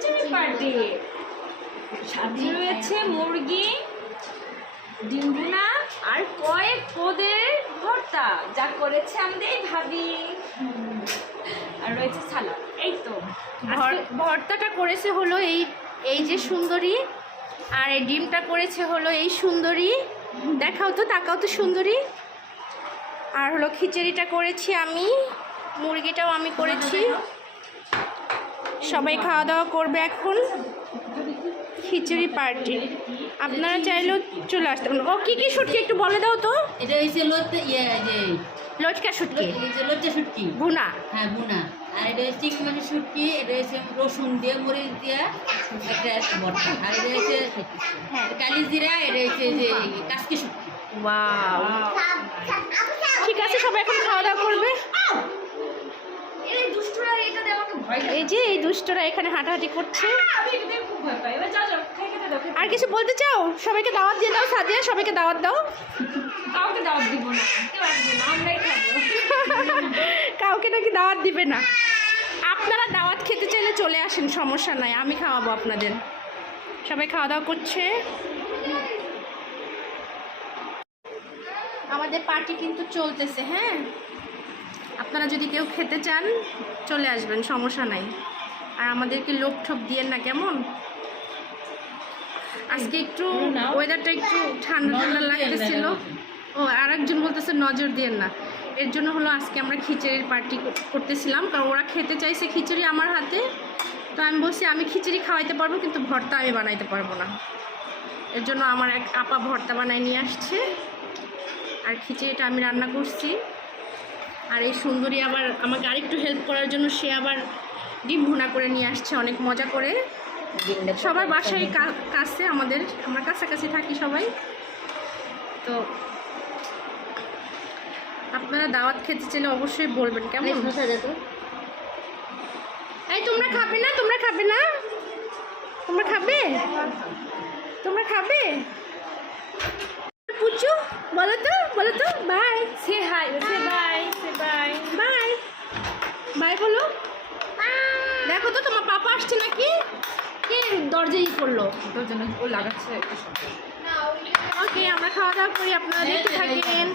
খিচুড়ি party. সাথে রয়েছে মুরগি, ডিম ভুনা আর কয়েক পদের ভর্তা, যা করেছে আমাদের ভাবি। আর রয়েছে সালাদ। এই তো ভর্তাটা করেছে হলো এই যে সুন্দরী, আর এই ডিমটা করেছে হলো এই সুন্দরী। দেখাও তো, তাকাও তো সুন্দরী। আর হলো খিচুড়িটা করেছি আমি, মুরগিটাও আমি করেছি। সবাই খাওয়া দাওয়া করবে এখন। খিচুড়ি পার্টি, আপনারা চাইলেও চলে আসতে পারেন। ও কি কি শুটকি একটু বলে দাও তো। এটা হচ্ছে লটকা শুটকি, লজ্জা শুটকি ভুনা। হ্যাঁ, ভুনা। আর এটা হচ্ছে চিংড়ি মাছের শুটকি, এটা হচ্ছে রসুন দিয়ে মরিচ দিয়ে একটা ভর্তা। আর এটা হচ্ছে কালি জিরা, এটা হচ্ছে যে কাসকি শুটকি। ওয়াও, ঠিক আছে, সবাই এখন খাওয়া দাওয়া করবে। এই দুষ্টুরা এটা দিয়ে আমাকে ভয় লাগে। এই যে এই দুষ্টরা এখানে হাঁটাহাঁটি করছে। আমি এটা দিয়ে খুব ভয় পাই। এবার যাও যাও, খাই খেতে দাও। আর কিছু বলতে চাও? সবাইকে দাওয়াত দিয়ে দাও, সাদিয়া সবাইকে দাওয়াত দাও। কাউকে দাওয়াত দিব না, কেউ আসবে না, আমরাই খাবো। কাউকে নাকি দাওয়াত দিবে না। আপনারা দাওয়াত খেতে চাইলে চলে আসেন, সমস্যা নাই, আমি খাওয়াবো আপনাদের। সবাই খাওয়া দাওয়া করছে। আমাদের পার্টি কিন্তু চলতেছে। হ্যাঁ, আপনারা যদি কেউ খেতে চান চলে আসবেন, সমস্যা নাই। আর আমাদেরকে লোক ঠোপ দিয়েন না, কেমন? আজকে একটু ওয়েদারটা একটু ঠান্ডা ঠান্ডা লাগতেছিল। ও, আর একজন বলতেছে নজর দিয়েন না। এর জন্য হলো আজকে আমরা খিচুড়ির পার্টি করতেছিলাম, কারণ ওরা খেতে চাইছে খিচুড়ি আমার হাতে। তো আমি বলছি আমি খিচুড়ি খাওয়াইতে পারবো, কিন্তু ভর্তা আমি বানাইতে পারবো না। এর জন্য আমার এক আপা ভর্তা বানাই নিয়ে আসছে, আর খিচুড়িটা আমি রান্না করছি। আর এই সুন্দরী আবার আমাকে আরেকটু হেল্প করার জন্য সে আবার ডিম ভুনা করে নিয়ে আসছে, অনেক মজা করে। সবার বাসায় কাছে, আমরা কাছাকাছি থাকি সবাই। তো আপনারা দাওয়াত খেতে চাইলে অবশ্যই বলবেন, কেমন? এই তোমরা খাবে না? তোমরা খাবে না? তোমরা খাবে? তোমরা খাবে? পুচু বলো তো, বলো তো bye. Say hi, say bye, say bye, bye bye বলো। দেখো তো তোমার পাপা আসছে নাকি? কে দরজাই করলো? তোর জন্য ও লাগাচ্ছে। ওকে, আমরা খাওয়া দাওয়া করি, আপনারা দেখতে থাকেন।